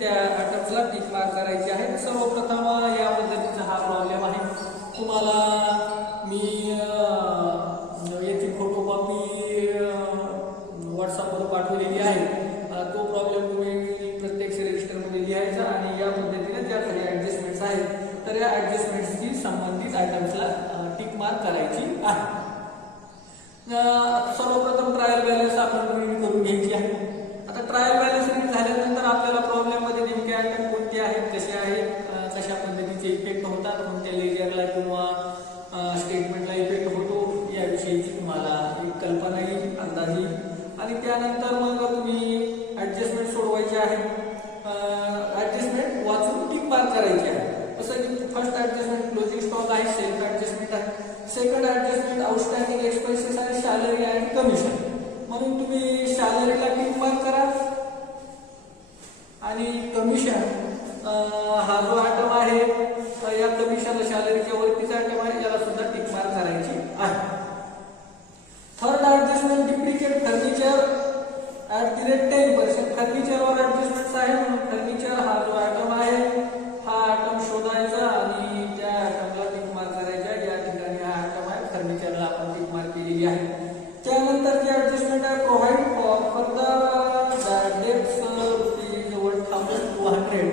त्या आयटम्सला tick mark करायची आहे. सर्वप्रथम या पद्धतीचा हा प्रॉब्लेम आहे. तुम्हाला मी याची फोटोकॉपी व्हॉट्सअपवर पाठवलेली आहे. तो प्रॉब्लेम तुम्ही प्रत्यक्ष रजिस्टरमध्ये लिहायचा आणि या पद्धतीने ज्या काही ॲडजस्टमेंट्स आहेत तर या ॲडजस्टमेंट्सची संबंधित आयटम्सला टिक मार्क करायची आहे. सर्वप्रथम ट्रायल बॅलन्स आपण रीड करून घ्यायची आहे. आता ट्रायल बॅलन्स रीड झाल्यानंतर आपल्याला प्रॉब्लेममध्ये नेमके आयटम कोणते आहेत, कसे आहेत, कशा पद्धतीचे इफेक्ट होतात, कोणत्या लेजरला किंवा स्टेटमेंटला इफेक्ट होतो याविषयीची तुम्हाला एक कल्पना येईल, अंदाज येईल. आणि त्यानंतर मग तुम्ही ॲडजस्टमेंट सोडवायचे आहे. ॲडजस्टमेंट वाचून टिक मार्क करायची आहे. जसं की फर्स्ट ॲडजस्टमेंट क्लोजिंग स्टॉक आहे, सेल्फ ॲडजस्टमेंट आहे. सेकंड ॲडजस्टमेंट आउटस्टँडिंग एक्सपेन्सेस आहे, सॅलरी आणि कमिशन. म्हणून तुम्ही सॅलरीला टिक मार्क करा आणि कमिशन हा जो आयटम आहे या कमिशन सॅलरीच्या वरतीचा आयटम आहे याला सुद्धा टिक मार्क करायची आहे. Third adjustment डिप्रिकेट furniture @10%. फर्निचरवर ॲडजस्टमेंट्स आहे म्हणून फर्निचर हा जो आयटम आहे हा आयटम शोधायचा आणि त्या आयटमला टिक मार्क करायचा. या ठिकाणी हा आयटम आहे, फर्निचरला आपण टिक मार्क केलेली आहे. त्यानंतर जी ॲडजस्टमेंट आहे provide for the bad debts rupees 1200.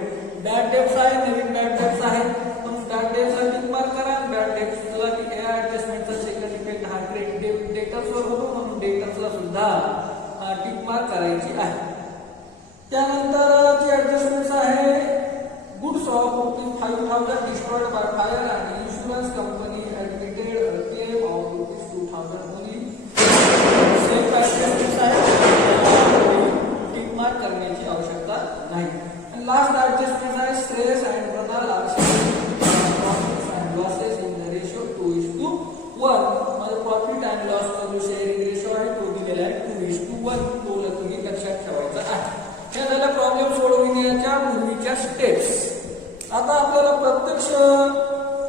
Bad debts आहे, नवीन बॅड डेब्ट्स आहे म्हणून बॅड डेब्ट्सला टिक मार्क करा. बॅड डेब्ट्सला या ॲडजस्टमेंटचा सेकंड इफेक्ट हा क्रेडिट डेटर्सवर होतो म्हणून डेटर्सला सुद्धा टिक मार्क करायची आहे. त्यानंतर जी ॲडजस्टमेंट्स आहे goods of ₹5,000 destroyed by fire आणि insurance company admitted claim of ₹2,000 only. Self adjustments आहे, टिक मार्क करण्याची आवश्यकता नाही. आणि लास्ट ॲडजस्टमेंट आहे stress and runner profits and losses in the ratio 2:1. म्हणजे प्रॉफिट अँड लॉसचा जो शेअरिंग रेशो आहे तो दिलेला आहे 2:1. तो तुम्ही लक्षात ठेवायचा आहे. हे झालं प्रॉब्लेम सोडविण्याच्या पूर्वीच्या स्टेप्स. आता आपल्याला प्रत्यक्ष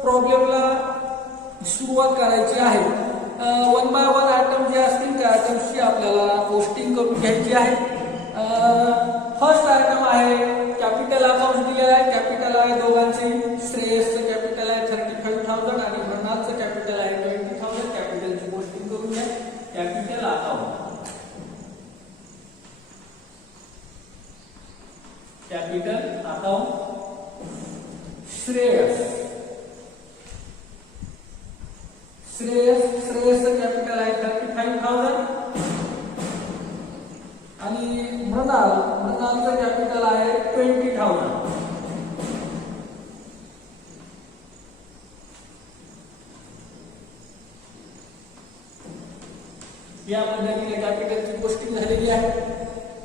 प्रॉब्लेमला सुरुवात करायची आहे. 1 बाय 1 आयटम जे असतील त्या आयटम्सची आपल्याला पोस्टिंग करून घ्यायची आहे. फर्स्ट आयटम आहे कॅपिटल अकाउंट दिलेला आहे. कॅपिटल आहे दोघांचे, श्रेयसचं कॅपिटल आहे 35,000 आणि मृणालचं कॅपिटल आहे 20,000. कॅपिटलची पोस्टिंग करून घ्या. कॅपिटल अकाउंट, कॅपिटल अकाउंट श्रेयसचं कॅपिटल आहे 35,000 आणि मृणालचं कॅपिटल आहे 20,000. या पद्धतीने कॅपिटलची पोस्टिंग झालेली आहे.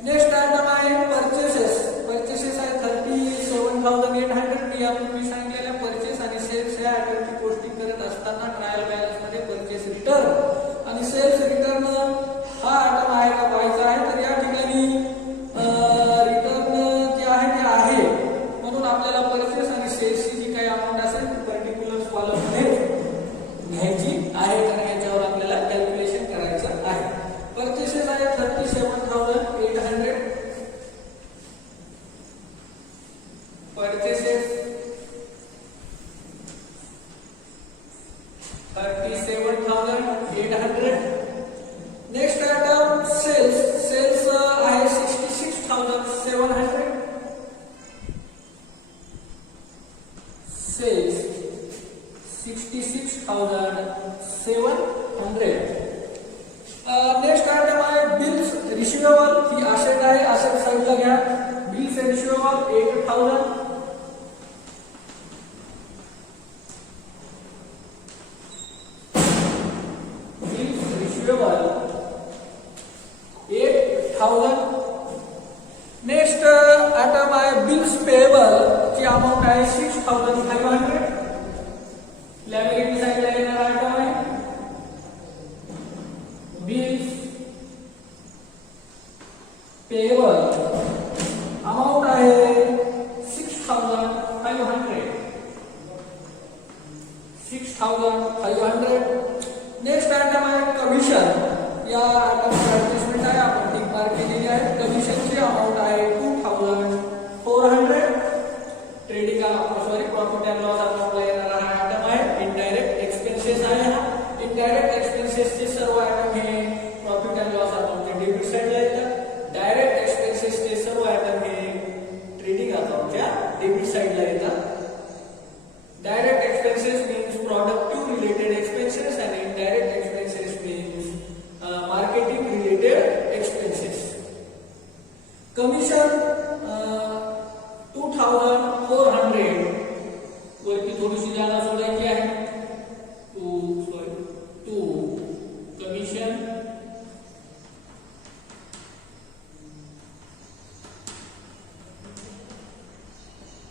नेक्स्ट आयटम आहे परचेसेस आहे 37,800. मी यापूर्वी सांगितलेल्या परचेस आणि सेल्स या आयटमची पोस्टिंग करत असताना ट्रायल बॅलन्स मध्ये परचेस रिटर्न आणि सेल्स रिटर्न हा आयटम आहे का पाहायचा आहे. तर या ठिकाणी रिटर्न जे आहे ते आहे म्हणून आपल्याला परचेस आणि सेल्सची जी काही अमाऊंट असेल ती पर्टिक्युलर कॉलम मध्ये घ्यायची आहे कारण याच्यावर आपल्याला कॅल्क्युलेशन करायचं आहे. परचेसेस आहे 37,800. Purchases 37,800. Next item sales आहे 66,700. Sales 66,700. नेक्स्ट आयटम आहे बिल्स रिसिवेबल. ही असेट आहे, असेट साईडला घ्या. Bills receivable 8,000. नेक्स्ट आयटम आहे बिल्स पेएबल ची अमाऊंट आहे 6,500. लायबिलिटी साईडला येणारा आयटम आहे बिल्स पेएबल. अमाऊंट आहे 6,500. 6,500. नेक्स्ट आयटम आहे कमिशन. या आयटमची ऍडजस्टमेंट आहे, आपण टिक मार्क केलेली आहे. कमिशनची अमाऊंट आहे 2,400.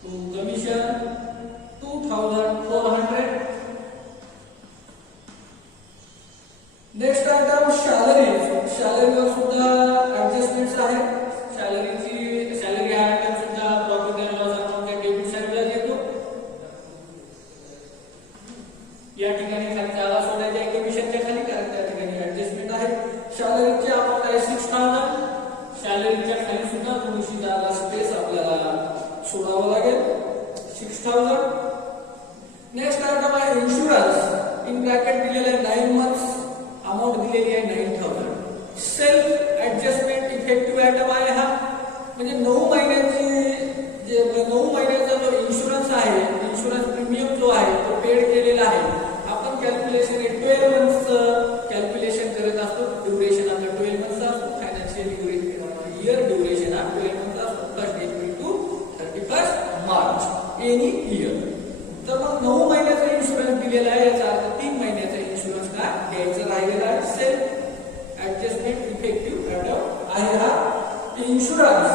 तो कमिशन 2400. नेक्स्ट आयटम सॅलरीवर सुद्धा ऍडजस्टमेंट्स आहेत. सॅलरी हा आयटम सुद्धा प्रॉफिट अँड लॉस अकाउंटच्या डेबिट साइडला येतो. या ठिकाणी खाली जागा सोडायची आहे कमिशनच्या खाली, कारण त्या ठिकाणी ऍडजस्टमेंट आहे. सॅलरीची अमाउंट आहे 6000. सॅलरीच्या खाली सुद्धा थोडीशी जागा स्पेस आपल्याला सोडावं लागेल, 6000. नेक्स्ट आयटम आहे इन्शुरन्स. इन ब्रॅकेट दिलेलं आहे 9 मंथ्स, अमाउंट दिलेली आहे 9000. सेल्फ ऍडजस्टमेंट इफेक्टिव्ह आयटम आहे हा, म्हणजे 9 महिन्याचा जो इन्शुरन्स आहे, इन्शुरन्स प्रीमियम जो आहे तो पेड केलेला आहे. आपण कॅल्क्युलेशन 12 मंथ्सचं कॅल्क्युलेशन करत असतो. ड्युरेशन आपलं 12 मंथ्सचा असतो. फायनान्शियल इयर ड्युरेशन हा 12 मंथचा असतो, 1 April to 31 March any year. तर मग 9 महिन्याचा इन्शुरन्स दिलेला आहे, याचा अर्थ 3 महिन्याचा इन्शुरन्स का घ्यायचं राहिलेला आहे. सेल्फ ऍडजस्टमेंट इफेक्टिव्ह आयटम आहे हा insurance.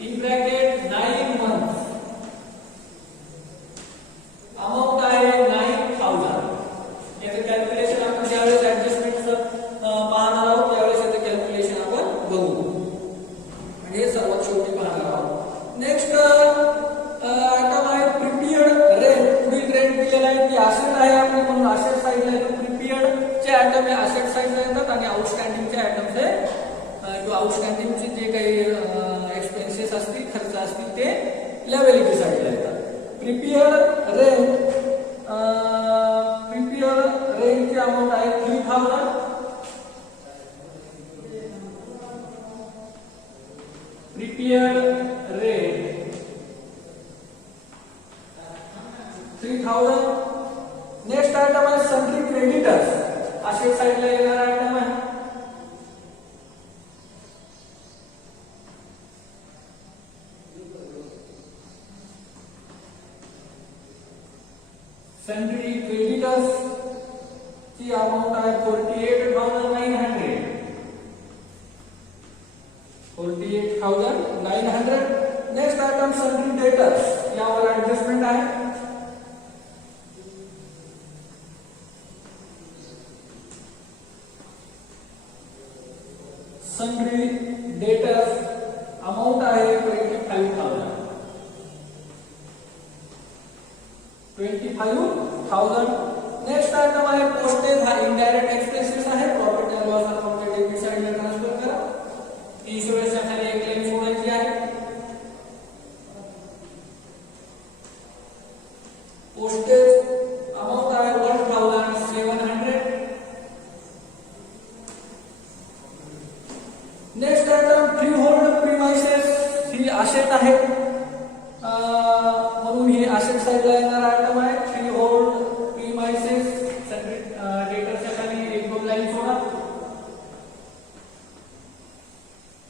In bracket 9 months, amount आहे 9000. याचं कॅल्क्युलेशन आपण ज्यावेळेस ऍडजस्टमेंटचं पाहणार आहोत त्यावेळेस याचं कॅल्क्युलेशन आपण बघू, म्हणजे सर्वात शेवटी पाहणार आहोत. नेक्स्ट आयटम आहे प्रिपेयर्ड रेंट. पुढील रेंट दिलेला आहे ती असेट आहे आपली, म्हणून असेट साइडला येतो. प्रिपेयर्डचे आयटम हे असेट साइडला येतात आणि आउटस्टँडिंगचे आयटम्स हे किंवा आउटस्टँडिंगचे जे काही एक्सपेन्सेस असतील, खर्च असतील ते लायबिलिटी साइडला येतात. प्रिपेयर्ड रेंटची अमाउंट आहे 3000. Prepared rent 3000. नेक्स्ट आयटम आहे सन्ड्री क्रेडिटर्स. असेट साइडला येणारा आयटम आहे. सन्ड्री क्रेडिटर्स ची अमाउंट आहे 48,900. 48,900. नेक्स्ट आयटम सन्ड्री डेटर्स, यावर ऍडजस्टमेंट आहे. सन्ड्री डेटर्स अमाउंट आहे 25,000. 25,000. नेक्स्ट आयटम आहे पोस्टेज. हा इनडायरेक्ट एक्सपेन्सेस आहे. प्रॉफिट अँड लॉस अकाउंटच्या डेबिट साइडला ट्रान्सफर करा. इन्शुरन्सच्या खाली एक लाईन सोडायची आहे. पोस्टेज अमाउंट आहे 1700. Next item freehold premises. ही असेट आहे, म्हणून ही असेट साइडला येणारा आयटम आहे. Free hold premises. डेटरच्या खाली एक 2 लाईन सोडा.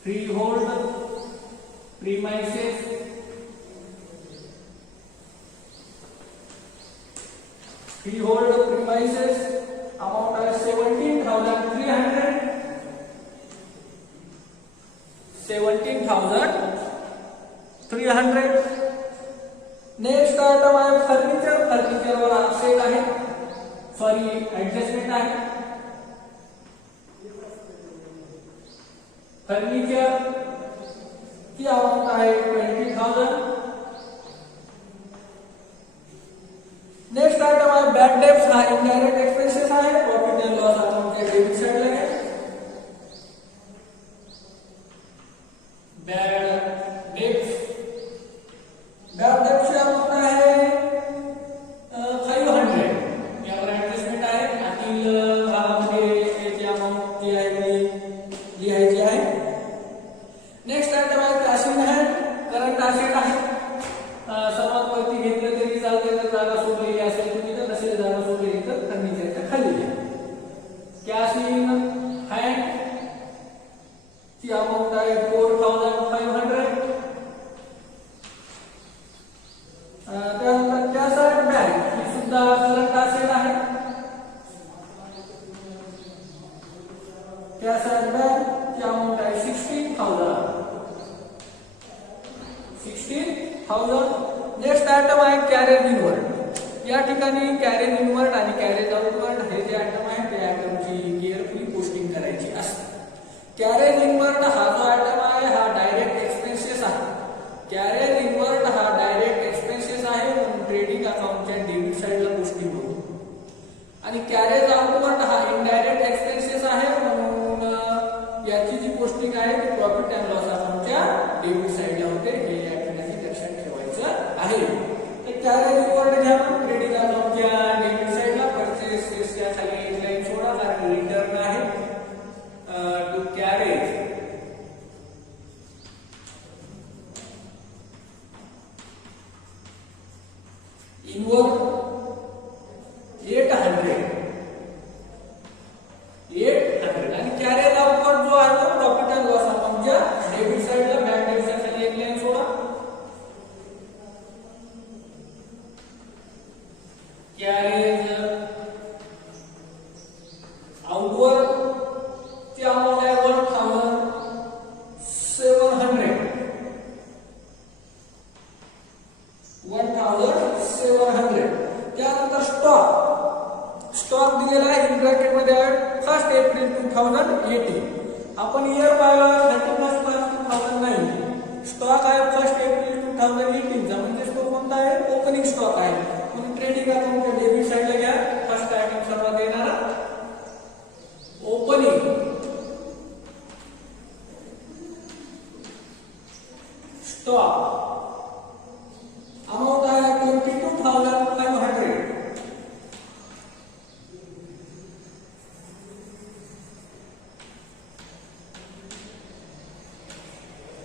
Freehold premises. Freehold premises amount आहे 17,300. 17,300. नेक्स्ट आयटम आहे फर्निचर. फर्निचरवर असेट आहे, सॉरी ऍडजस्टमेंट आहे. फर्निचर की अमाउंट आहे 20,000. नेक्स्ट आयटम आहे बॅड डेब्ट्स. हा इनडायरेक्ट एक्सपेन्सेस आहे. प्रॉफिट अँड लॉस अकाउंटच्या डेबिट साइडला आहे. Bad debts. बॅड डेब्ट्सची अमाउंट आहे 500. यावर ऍडजस्टमेंट आहे. आतील भागामध्ये याची अमाउंट जी आहे ती लिहायची आहे. नेक्स्ट आयटम आहे कॅशिंग हँड. करंट असेट आहे. सर्वात वरती घेतलं तरी चालते, जर जागा सोडलेली असेल तुम्ही तर नसेल जागा सोडलेली तर फर्निचरच्या खाली घ्या. कॅश इन हँड ची अमाउंट आहे 4,500. त्यानंतर कॅश ॲट बँक ही सुद्धा करंट असेट आहे. कॅश ॲट बँक ची अमाउंट आहे 16,000. नेक्स्ट आयटम आहे कॅरेज इनवर्ड. या ठिकाणी कॅरेज इनवर्ड आणि कॅरेज आउटवर्ड हे जे आयटम आहे ते आयटमची केअरफुली पोस्टिंग करायची असते. कॅरेज इनवर्ड हा जो आयटम आहे हा डायरेक्ट एक्सपेन्सेस आहे. कॅरेज इनवर्ड हा डायरेक्ट एक्सपेन्सेस आहे म्हणून ट्रेडिंग अकाउंटच्या डेबिट साइडला पोस्टिंग होतो. आणि कॅरेज आउटवर्ड हा इनडायरेक्ट एक्सपेन्सेस आहे म्हणून याची जी पोस्टिंग आहे ती प्रॉफिट अँड लॉस अकाउंटच्या डेबिट साइडला होते. हे या ठिकाणी लक्षात ठेवायचं आहे. तर कॅरेज इनवर्ड घ्या ट्रेडिंग अकाउंटच्या डेबिट साइडला. परचेसेसच्या खाली एक लाईन सोडा कारण रिटर्न आहे टू कॅरेज इनवर्ड 800 आणि कॅरेज आउटवर्ड जो आहे तो प्रॉफिट अँड लॉस अकाउंटच्या डेबिट साइडला बँक डेबिटच्या खाली एक लाईन सोडा. कॅरेज आउटवर्ड ची अमाउंट आहे 1,700. त्यानंतर स्टॉक दिलेला आहे इन ब्रॅकेट मध्ये आहे 1 एप्रिल 2018. आपण इयर पाहिला 31/1/2009. स्टॉक आहे 1 एप्रिल 2018 चा म्हणजे तो कोणता आहे ओपनिंग स्टॉक आहे. म्हणून ट्रेडिंग अकाउंटच्या डेबिट साइडला घ्या. फर्स्ट आयटम सर्वात येणारा ओपनिंग स्टॉक अमाउंट आहे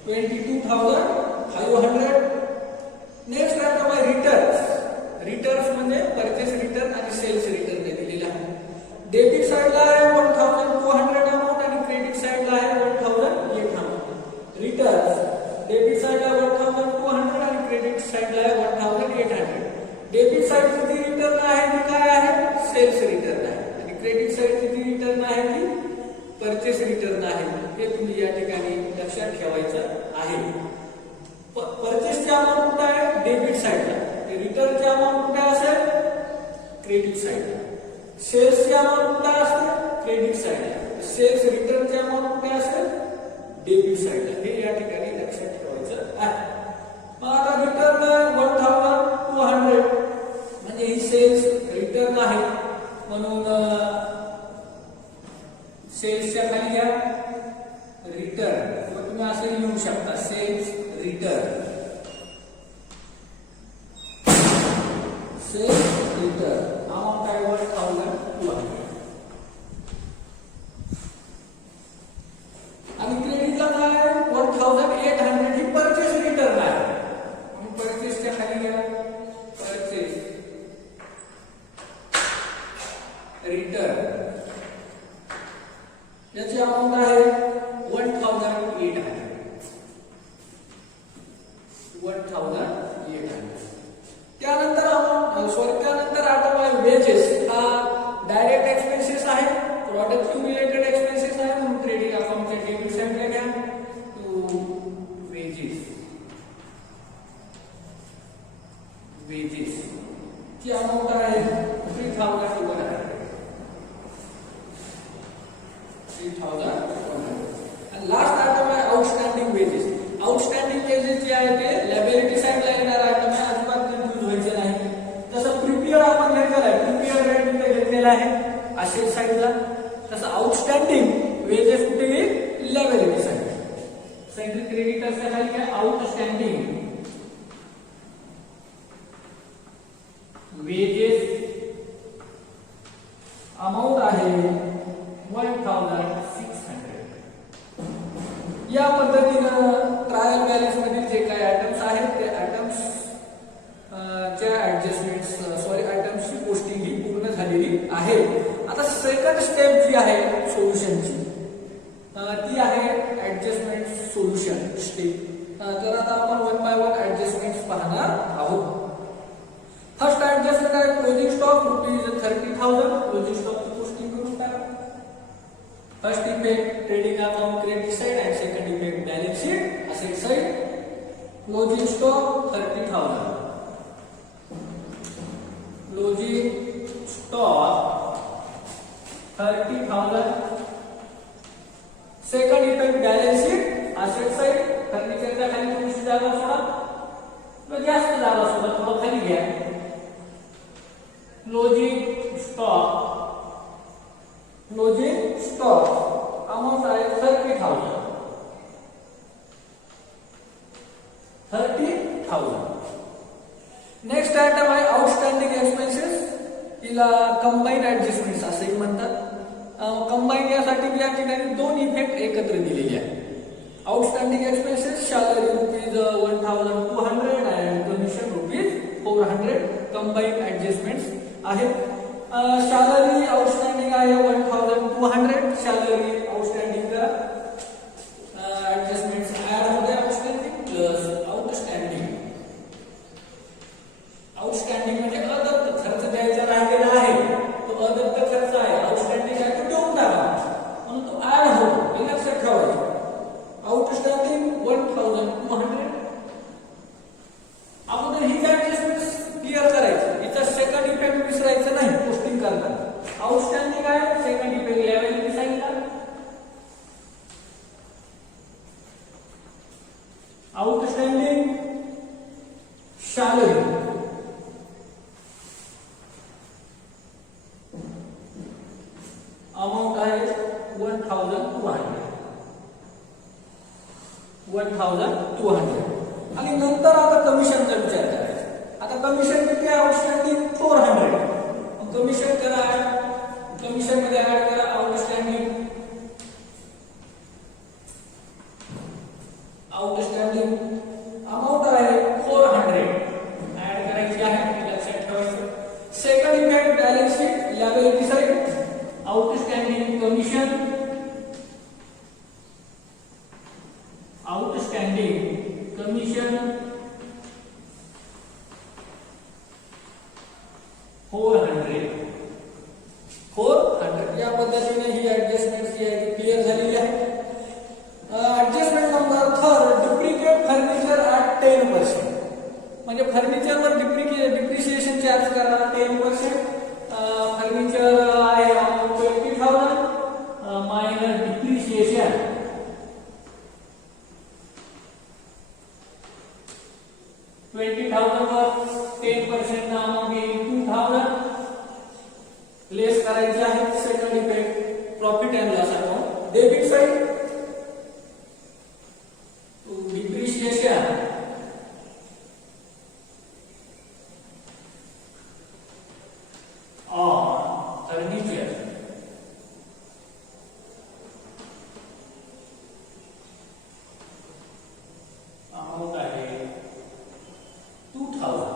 22,500. नेक्स्ट आयटम आहे रिटर्न्स म्हणजे परचेस रिटर्न आणि सेल्स रिटर्न दिलेला आहे. डेबिट साइडला आहे 1,200 अमाउंट आणि क्रेडिट साइडला आहे 1,800. रिटर्न्स डेबिट साइडला 1,200 आणि क्रेडिट साइडला आहे 1,800. डेबिट साइडची जी रिटर्न आहे ती काय आहे सेल्स रिटर्न आहे आणि क्रेडिट साइडची जी रिटर्न आहे ती परचेस रिटर्न आहे. हे तुम्ही या ठिकाणी लक्षात ठेवायचं आहे. परचेसची अमाउंट कुठे आहे डेबिट साइडला. रिटर्नची अमाउंट कुठे असेल क्रेडिट साइडला. सेल्सची अमाउंट कुठे असते क्रेडिट साइडला. सेल्स रिटर्नची अमाउंट कुठे असेल डेबिट साइडला. हे या ठिकाणी लक्षात ठेवायचं आहे. मग आता रिटर्न 1,200 म्हणजे ही सेल्स रिटर्न आहे म्हणून सेल्सच्या खाली घ्या रिटर्न. मग तुम्ही असे लिहू शकता sales return. Sales return amount आहे 1,200 आणि क्रेडिटला काय 1,800 ही परचेस रिटर्न आहे. परचेसच्या खाली घ्या परचेस रिटर्न. याची अमाउंट आहे 1,800. त्यानंतर आयटम आहे वेजेस. हा डायरेक्ट एक्सपेन्सेस आहे प्रोडक्टिव्ह रिलेटेड एक्सपेन्सेस आहे म्हणून ट्रेडिंग अकाउंटच्या डेबिट साइडला घ्या टू वेजेस ची अमाउंट आहे 3,100. आणि लास्ट आयटम आहे आउटस्टँडिंग वेजेस. आउटस्टँडिंग वेजेस जे आहे ते लायबिलिटी साइडला येणार आयटम आहे. अजिबात कन्फ्युज व्हायचे नाही. तसं प्रिपेड आपण घेतलेला आहे प्रिपेड रेट कुठे घेतलेला आहे असेट साइडला. तसं आउटस्टँडिंग वेजेस कुठे येईल लायबिलिटी साइडला. सेंट्रल क्रेडिटर्सच्या खाली काय आउटस्टँडिंग वेजेस अमाउंट आहे 1,600. या पद्धतीनं ट्रायल बॅलन्स मधील जे काही आयटम्स आहेत ते आयटम्स च्या आयटम्सची पोस्टिंग ही पूर्ण झालेली आहे. आता सेकंड स्टेप जी आहे सोल्युशनची ती आहे ऍडजस्टमेंट सोल्युशन स्टेप. तर आता आपण 1 बाय 1 ऍडजस्टमेंट्स पाहणार आहोत. फर्स्ट ऍडजस्टमेंट आहे क्लोजिंग स्टॉक ₹30,000. क्लोजिंग स्टॉकची पोस्टिंग करून टाका. First effect trading account credit side and second effect closing stock 30,000, closing stock 30,000. Second effect balance sheet asset side. फर्निचरच्या खाली थोडीशी जागा सोडा किंवा जास्त जागा सोडा, थोडं खाली घ्या. क्लोजिंग स्टॉक अमाउंट आहे 30,000. 30,000. नेक्स्ट आयटम आहे आउटस्टँडिंग एक्सपेन्सेस. तिला कंबाईन ऍडजस्टमेंट्स असेही म्हणतात. कंबाईन यासाठी या ठिकाणी दोन इफेक्ट एकत्र दिलेले आहेत. Outstanding expenses salary rupees 1,200 and commission rupees 400. Combine adjustments आहेत. सॅलरी आउटस्टँडिंग आहे 1,200. सॅलरी आउटस्टँडिंग करा. ऍडजस्टमेंट्स ऍड होते आउटस्टँडिंग प्लस आउटस्टँडिंग. आउटस्टँडिंग म्हणजे अदत्त खर्च द्यायचा राहिलेला आहे, तो अदत्त खर्च आहे. आउटस्टँडिंग आहे तो देऊन टाका म्हणून तो ऍड होतो, हे लक्षात ठेवायचं. आउटस्टँडिंग 1,200. अगोदर ही ऍडजस्टमेंट क्लिअर करायची. हिचा सेकंड इफेक्ट विसरायचं नाही पोस्टिंग करताना. आउटस्टँडिंग आहे, सेकंड इफेक्ट लिहायला सांगितलं. आउटस्टँडिंग सॅलरी अमाउंट आहे 1,200. 1,200. आणि नंतर आता कमिशनचा विचार करायचा. आता कमिशन किती आहे? आउटस्टँडिंग 400. कमिशन करा, कमिशन मध्ये ऍड करा आउटस्टँडिंग. आउटस्टँडिंग अमाउंट आहे 400 ऍड करायची आहे, लक्षात ठेवायचं. Second effect balance sheet liability side. Outstanding commission, outstanding commission 400. या पद्धतीने ही ऍडजस्टमेंट जी आहे ती क्लिअर झालेली आहे. Adjustment number 3, duplicate furniture at 10%. म्हणजे फर्निचरवर डिप्रिशिएशन चार्ज करा 10%. फर्निचर आहे 20,000 मायनस डिप्रिशिएशन 20,000 वर 10% ना अमाउंट येईल 2,000. लेस करायची आहे. Second effect profit and loss account. Debit side depreciation on furniture. Amount आहे 2,000.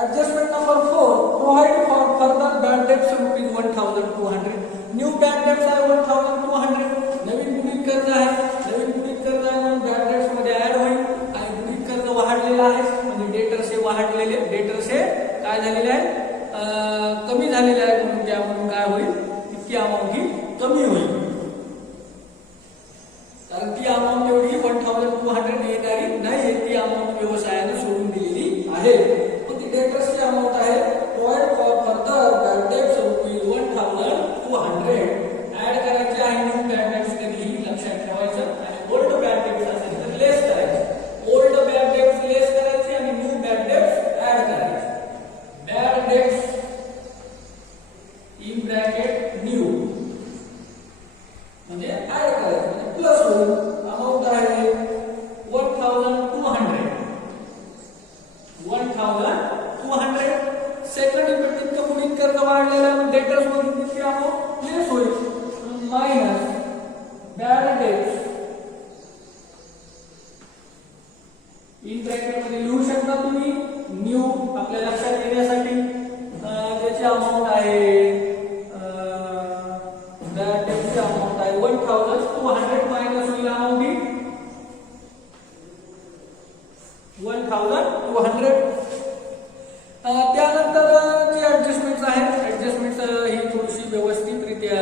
Adjustment number 4, provide for further bad debts rupees 1,200. New bad debts are 1,200. नवीन बुडीत कर्ज आहे. नवीन बुडीत कर्ज आहे म्हणून बॅड डेट्स मध्ये ऍड होईल. आणि बुडीत कर्ज वाढलेलं आहे म्हणजे डेटर्स हे वाढलेले, डेटर्स हे काय झालेले आहे, कमी झालेले आहे म्हणून त्यामधून काय होईल, इतकी अमाऊंट ही कमी होईल. कारण ती अमाऊंट एवढी 1,200 येणारी नाही, ती अमाऊंट व्यवसायाने सोडून दिलेली आहे. डेटर्सची अमाउंट आहे provide for further bad debts rupees 1,200. Add करायचे आहे न्यू बॅड डेट्स कधीही लक्षात ठेवायचं. आणि ओल्ड बॅड डेट्स असेल तर लेस करायचे. ओल्ड बॅड डेट्स लेस करायचे आणि न्यू बॅड डेट्स ऍड करायचे. Bad debts in bracket new म्हणजे ऍड करायचे म्हणजे प्लस होईल. अमाउंट आहे 1,200. 1,200. सेकंड इफेक्ट इतकं बुडीत कर्ज वाढलेलं आहे, डेटर्स मधून किती अमाउंट लेस होईल. Minus bad debts in bracket मध्ये लिहू शकता तुम्ही न्यू आपल्या लक्षात येण्यासाठी. त्याची अमाउंट आहे बॅड डेट्सची अमाउंट आहे 1,200 मायनस होईल अमाउंट ही 1,200. त्यानंतर जी ऍडजस्टमेंट्स आहेत, ऍडजस्टमेंट्स ही थोडीशी व्यवस्थितरित्या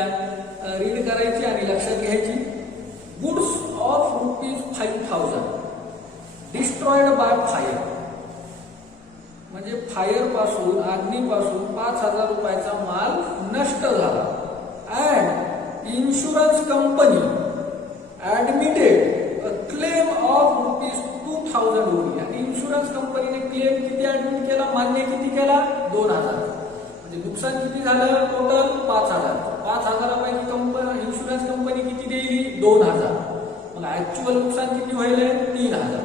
रीड करायची आणि लक्षात घ्यायची. Goods of rupees 5,000 30,000 destroyed by fire, म्हणजे फायर पासून, अग्नीपासून 5,000 रुपयाचा माल नष्ट झाला. And insurance company admitted a claim of ₹2,000 only. आणि इन्शुरन्स कंपनीने क्लेम किती ऍडमिट केला, मान्य किती केला, 2,000. म्हणजे नुकसान किती झालं, टोटल 5,000. 5,000 पैकी इन्शुरन्स कंपनी किती देईल, 2,000. मग ऍक्च्युअल नुकसान किती होईल, 3,000.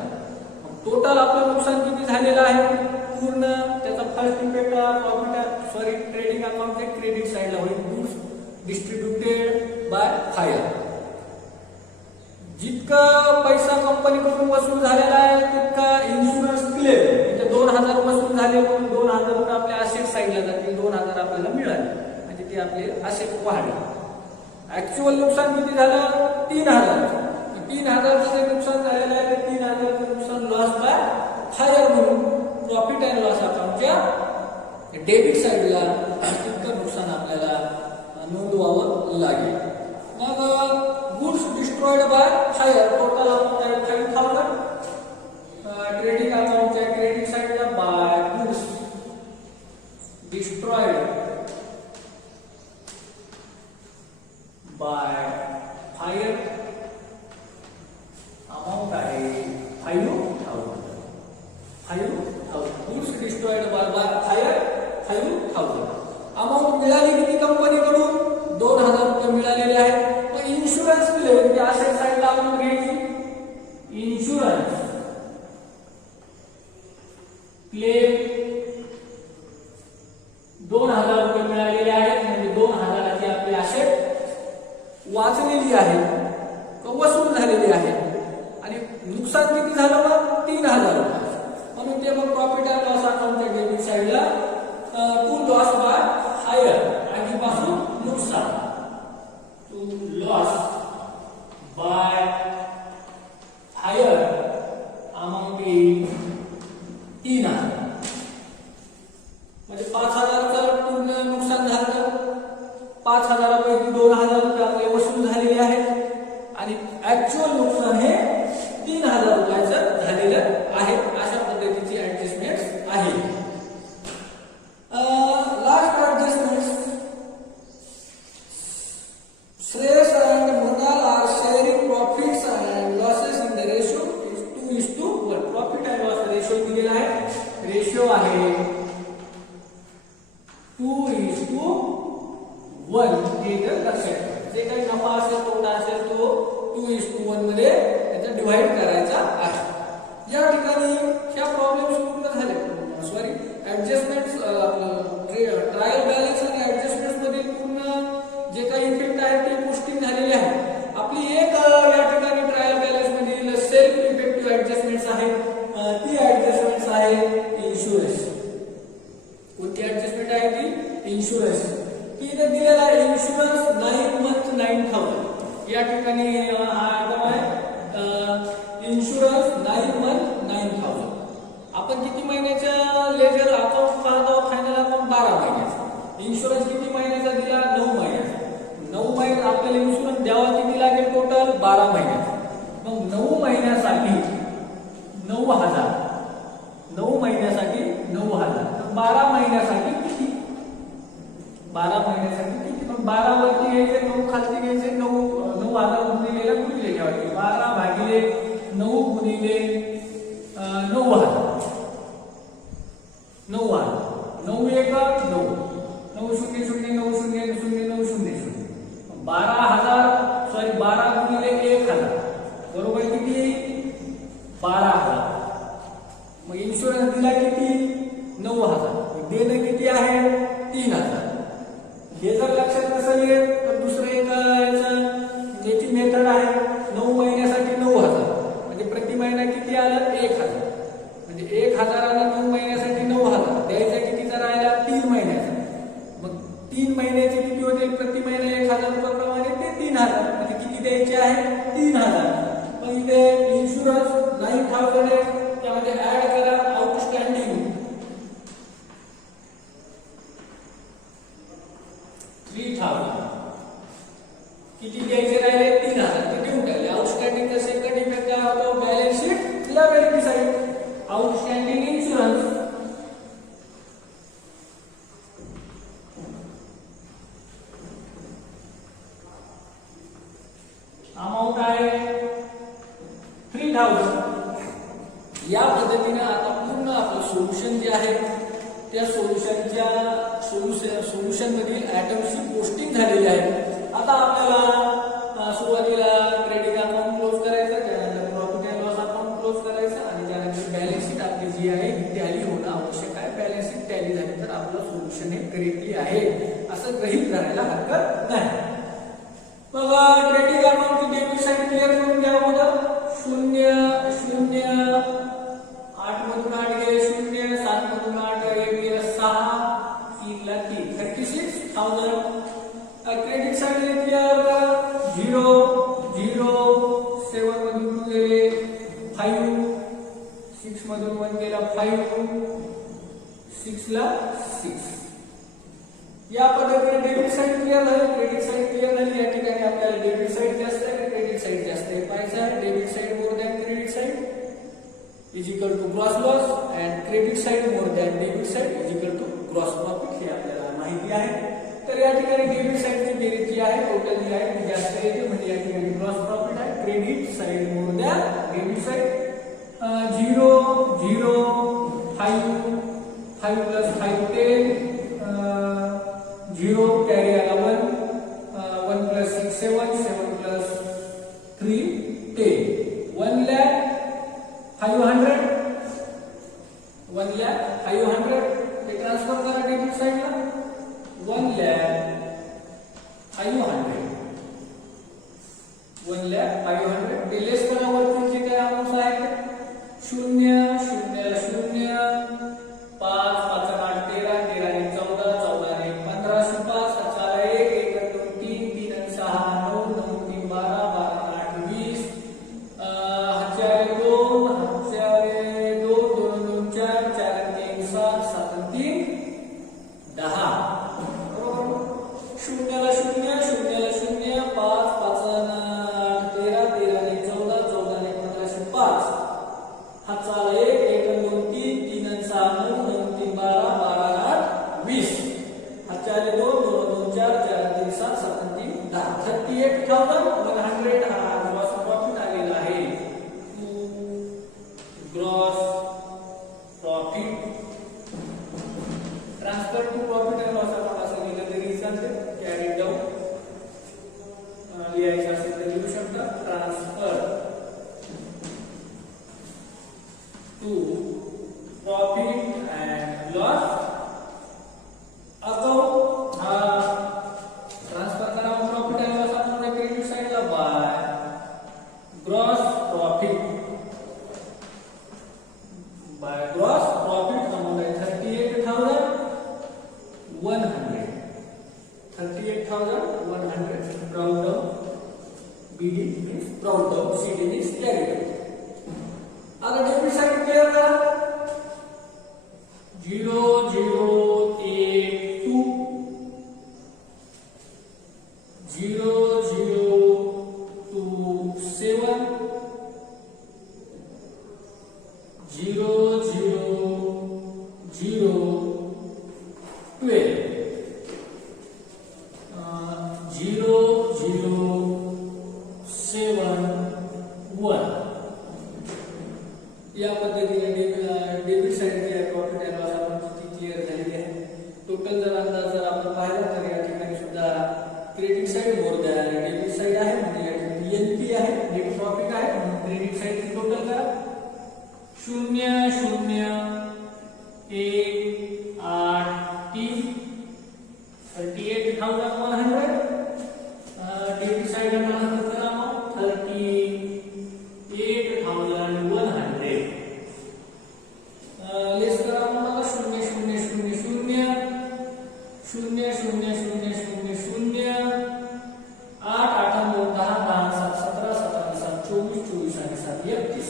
मग टोटल आपलं नुकसान किती झालेलं आहे पूर्ण. त्याचा फर्स्ट इफेक्ट प्रॉफिट ट्रेडिंग अकाउंटच्या क्रेडिट साइडला होईल. Goods distributed by fire. जितका पैसा कंपनीकडून वसूल झालेला आहे तितका इन्शुरन्स क्लेम इथे 2,000 वसूल झाले, म्हणून 2,000 रुपये आपल्या असेट साइडला जातील, 2,000 आपल्याला मिळाले, म्हणजे ते आपले असेट वाढले. ऍक्च्युअल नुकसान किती झालं, 3,000. 3,000चं नुकसान झालेलं आहे, ते 3,000चं नुकसान लॉस बाय फायर म्हणून प्रॉफिट अँड लॉस अकाउंटच्या डेबिट साइडला तितकं नुकसान आपल्याला नोंदवावं लागेल. मग goods destroyed by fire, total आपण 5,000 ट्रेडिंग अकाउंटच्या क्रेडिट साइडला by goods destroyed by fire amount आहे 5,000. Goods destroyed by fire 5,000. Amount मिळाली किती कंपनीकडून, 2,000 रुपये मिळालेले आहेत. पण इन्शुरन्स क्लेम त्या असेट साइडला आपण घ्यायची. इन्शुरन्स क्लेम 2,000 रुपये मिळालेले आहेत, म्हणजे 2,000ची आपली असेट वाचलेली आहे, वसूल झालेली आहे. आणि नुकसान किती झालं, मग 3,000 रुपये. म्हणून ते मग प्रॉफिट अँड लॉस अकाउंटच्या डेबिट साइडला टू लॉस बाय फायर, आधीपासून नुकसान, to loss by fire amount 3,000. म्हणजे 5,000चं पूर्ण नुकसान झालं. 5,000 पैकी 2,000 रुपये आपले वसूल झालेले आहेत, आणि ऍक्च्युअल नुकसान हे 3,000 रुपयाचं झालेलं आहे. अशा पद्धतीची ऍडजस्टमेंट आहे. Last adjustment, Shreyas and Mrinal are sharing profits and losses in the ratio 2:1. Profit and loss ratio दिलेला आहे. रेशो आहे 2:1. हे लक्षात ठेवा. जे काही नफा असेल, तोटा असेल, तो 2:1 मध्ये त्याचा डिव्हाइड करायचा आहे. या ठिकाणी ह्या प्रॉब्लेम्स पूर्ण झाले. सॉरी, ऍडजस्टमेंट्स, ट्रायल बॅलन्स आणि ऍडजस्टमेंट्स मधील पूर्ण जे काही इफेक्ट आहे ते पोस्टिंग झालेले आहे. आपली एक या ठिकाणी ट्रायल बॅलन्स मधील सेल्फ इफेक्टिव्ह ऍडजस्टमेंट्स आहे. ती ऍडजस्टमेंट्स आहे इन्शुरन्स. कोणती ऍडजस्टमेंट आहे ती, इन्शुरन्स. ती इथे दिलेला आहे इन्शुरन्स 9 month 9,000. या ठिकाणी हा आयटम आहे इन्शुरन्स 9 month 9,000. आपण किती महिन्याच्या लेजर अकाउंट पाहतो, फायनल अकाउंट 12 महिन्याचा. इन्शुरन्स किती महिन्याचा दिला, 9 महिन्याचा. 9 महिन्यात आपल्याला इन्शुरन्स द्यावा किती लागेल, टोटल 12 महिन्याचा. मग 9 महिन्यासाठी 9,000, 9 महिन्यासाठी 9,000. 12 महिन्यासाठी किती, 12 महिन्यासाठी किती. मग 12 वरती घ्यायचे, 9 खालती घ्यायचे, 9,000 गुणिले 12 भागिले 9 गुणिले 9,000. 9,000, 9 1 9, 9 0 0 9 0 0 9 0 0. 12,000, सॉरी 12 गुणिले 1,000 बरोबर किती, 12,000. मग इन्शुरन्स दिला किती, 9,000. देणं किती आहे, 3,000. हे जर लक्षात नसेल तर दुसरं एक याची मेथड आहे. 9 महिन्यासाठी 9,000 म्हणजे प्रति महिना किती आलं, 1,000. म्हणजे 1,000 आणि 9 महिन्यासाठी 9,000 द्यायचा कितीचा राहिला, 3 महिन्याचा. मग 3 महिन्याचे किती होते, प्रति महिना 1,000 रुपयाप्रमाणे ते 3,000. म्हणजे किती द्यायचे आहे, 3,000. मग इथे इन्शुरन्स 9,000 आहे, त्यामध्ये ऍड करा आउटस्टँडिंग 3,000. किती द्यायचे राहिले, 3,000. ते देऊन टाकले. आउटस्टँडिंगचा सेकंड इफेक्ट काय होतो, बॅलन्स अमाऊंट आहे 3000. या पद्धतीने आता पूर्ण आपलं सोल्युशन जे आहे त्या सोल्युशन मध्ये ऍटमची पोस्टिंग झालेली आहे. आता आपल्याला सुरुवातीला क्रेडिट अकाउंट क्लोज करायचं, त्यानंतर profit and loss account close करायचं आणि त्यानंतर बॅलन्स शीट आपली जी आहे टॅली होणं आवश्यक आहे. बॅलन्स शीट टॅली झाली तर आपलं सोल्युशन हे करेक्टली आहे असं गृहीत धरायला हरकत नाही. मग क्रेडिट अकाउंटची डेबिट साईड क्लिअर करून घ्या. अगोदर 0 0 8 मधून 8 गेले 0, 7 मधून 8 गेले 6, 3 ला 3 36,000. क्रेडिट साईड क्लिअर करा. 0 0 7 मधून 2 गेले 5, 6 मधून 1 गेला 5, 6 ला 6. या पद्धतीने डेबिट साईड क्लिअर झाली, क्रेडिट साईड क्लिअर झाली. या ठिकाणी आपल्याला डेबिट साईड जास्त आहे, क्रेडिट साईड जास्त आहे पाहिजे आहे. Debit side more than credit side is equal to gross loss and credit side more than debit side is equal to gross profit हे आपल्याला माहिती आहे. तर या ठिकाणी डेबिट साईडची बेरीज जी आहे टोटल जी आहे ती जास्त येते म्हणजे या ठिकाणी ग्रॉस प्रॉफिट आहे. Credit side more than debit side. 0 0 5 5 plus 5 10 0 carry आला 1 1 plus 6 7 7 plus 3 10 1 lakh 500 1 lakh 500 ते ट्रान्सफर करा डेबिट साइडला 1 lakh 500 1 lakh 500 ते लेस करा वरती जे काय अमाउंट आहे 0 0 ला 0 5 5 8 13 13 ने 14 14 ने 15 5 4 1 1 2 3 3 6 9 9 3 12 12 8 20 4 2 2 2 4 4 3 7 7 3 10 बरोबर 0 ला 0 0 ला 0 5 5 8 13 13 ने 14 14 ने 15 5 4 1 1 2 3 3 6 9 9 3 12 12 8 20 4 2 2 2 4 4 3 7 7 3 10 38,100 हा ग्रॉस प्रॉफिट आलेला आहे. Gross profit transfer to profit and loss account असं लिहिलं तरी चालते. कॅरी डाऊन लिहायचं असेल तर लिहू शकता. Transfer to profit and loss account हा ट्रान्सफर करा profit and loss account credit साइडला बाय ग्रॉस प्रॉफिट अमाउंट आहे 38,100 round down BD means round down CD means carry down. आता डेबिट साइड क्लिअर करा 0 0 8 2 0 0 2 7 0 0 0 12 0 0 7 1. या पद्धतीने डेबिट साइडची प्रॉफिट अँड लॉस अकाउंटची क्लिअर झालेली आहे. टोटल जर अंदाज जर आपण पाहिला तर या ठिकाणी सुद्धा क्रेडिट साइड मोर दॅन डेबिट साइड आहे म्हणजे या ठिकाणी एनपी आहे नेट प्रॉफिट आहे म्हणून क्रेडिट साइडची टोटल करा 0 0 1 8 3 38,100 डेबिट साइड ट्रान्सफर करा मग 38,100 लेस करा मग 0 0 0 0 0 0 0 0 0 8 8 9 10 10 7 17 17 7 24 24 आणि 7 31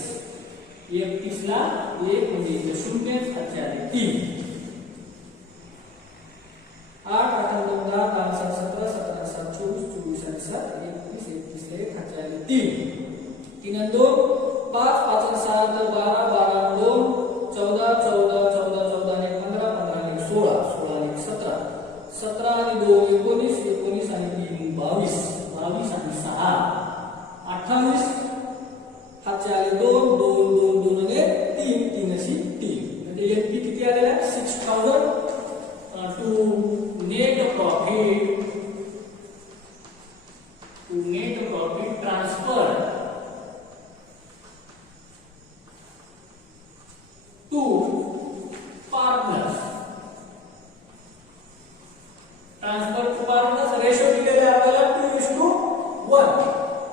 31 ला 1 म्हणजे 0 खाली आले 3 8 8 9 10 10 7 17 17 7 24 24 आणि 7 31 31 ला 1 खाली आले 3 3 आणि 2 5 5 आणि 7 12 12 2 14 14 14 14 आणि 15 15 आणि 16 16 आणि 17 17 आणि 2 19 19 आणि 3 22 22 आणि 6 to net profit transfer to partners. Transfer to partners ratio दिलेला आहे आपल्याला 2:1.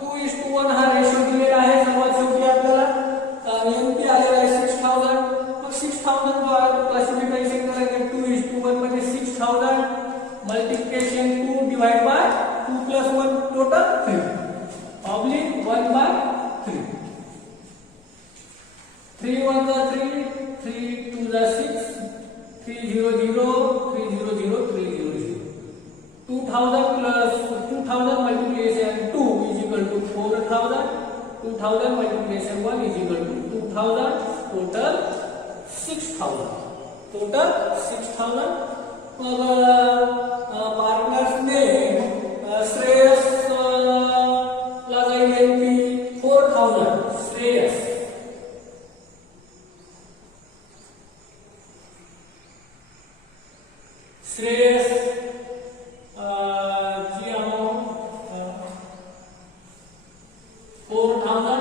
2:1 हा रेशो दिलेला आहे सर्वात शेवटी आपल्याला. एनपी आलेला आहे 6000. मग 6000 क्लासिफिकेशन करायचं 2:1 मध्ये 6000 multiplication 2 divide by 2 plus 1 total 3 oblique 1/3. 3 1 जा 3, 3 2 जा 6, 3 0 0, 3 0 0, 3 0 0. 2000 plus 2000 multiplication 2 is equal to 4000. 2000 multiplication 1 is equal to 2000. Total 6000. Total 6000. Partners ने श्रेयस ला जाईल एनपी 4000. श्रेयस ची अमाउंट 4000.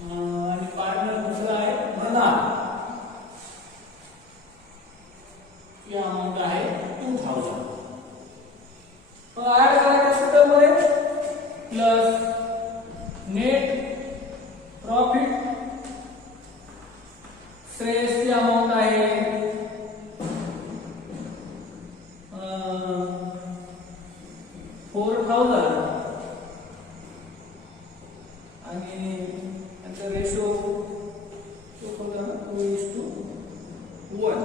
आणि पार्टनर दुसरा आहे मृणाल. ची अमाउंट आहे 2000. ऍड करायचं सूत्रामध्ये प्लस नेट प्रॉफिट. श्रेयसची अमाउंट आहे 4000 आणि याचा रेशो 2:1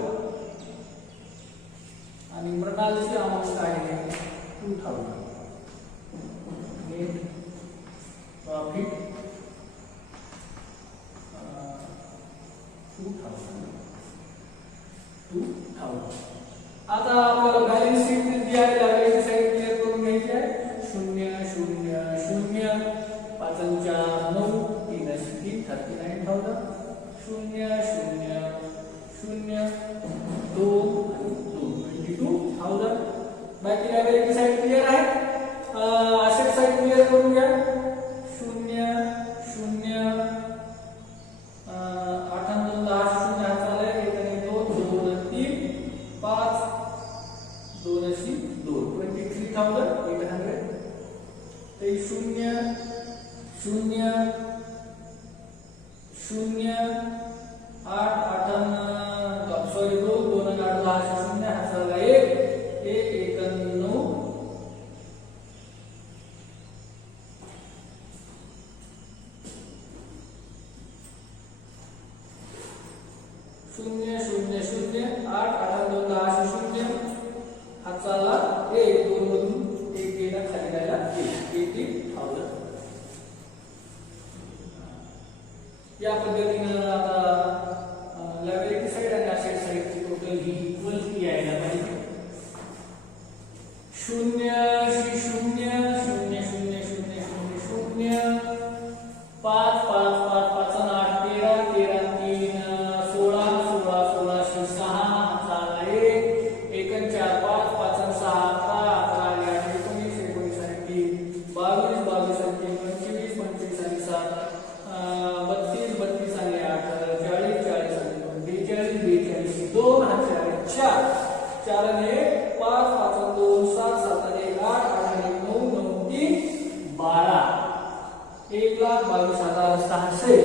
आणि मृणालची अमाउंट आहे 2000. Net profit 2000. आता आपल्याला बॅलन्स शीट जी आहे त्याची साईड क्लिअर करून घ्यायची आहे. 0 0 0 5 4 9 3 3 39,000. 0 0 0 2 22,000. बाकी लायबिलिटी साईड क्लिअर आहे. असेट साईड क्लिअर करून घ्या. 0 0 8 2 10 0 हा चालू आहे. इथे 2 2 3 5 2 2 23,800. ते 0 0 0 8 8 सॉरी 2 2 8 10 0 हा चालला 1 1 1 9 0 0 0 8 8 2 10 0 हा चालला 1 2 मधून 1 गेला खाली राहिला 80,000. या पद्धतीने आता लायबिलिटी साइड आणि असेट साइडची टोटल ही इक्वल यायला पाहिजे. 0 0 0 0 0 0 0 5 5 5 5 8 13 13 3 16 16 16 6 चालला 1 1 4 5 5 6 11 11 19 19 आणि 22 22 आणि 25 25 आणि 7 32 32 आणि 8 40 40 आणि 42 42 2 आणि 4 4 आणि 5 5 आणि 2 7 7 आणि 8 8 आणि 9 9 3 12 1,22,600.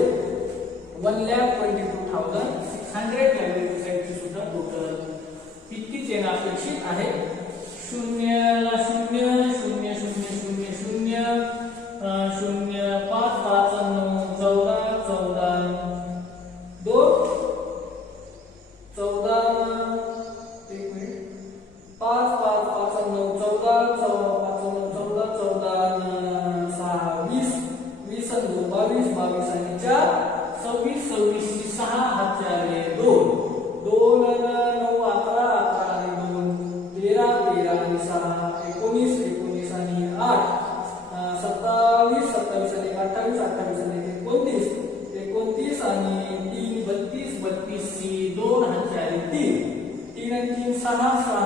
1,22,600 लायबिलिटी साइडची सुद्धा टोटल इतकीच येणं अपेक्षित आहे. 0 ला 0 0 0 0 0 0 5 5 9 14 14 2 14 एक मिनिट 5 5 5 9 14 14 5 9 14 14 6 20 20 2 22 22 आणि 4 26 26 6 हात आले 2 2 9 11 11 आणि 2 13 13 आणि 6 19 19 आणि 8 27 27 आणि 28 28 आणि 29 29 आणि 3 32 32 2 हात आले 3 3 आणि 3 6 6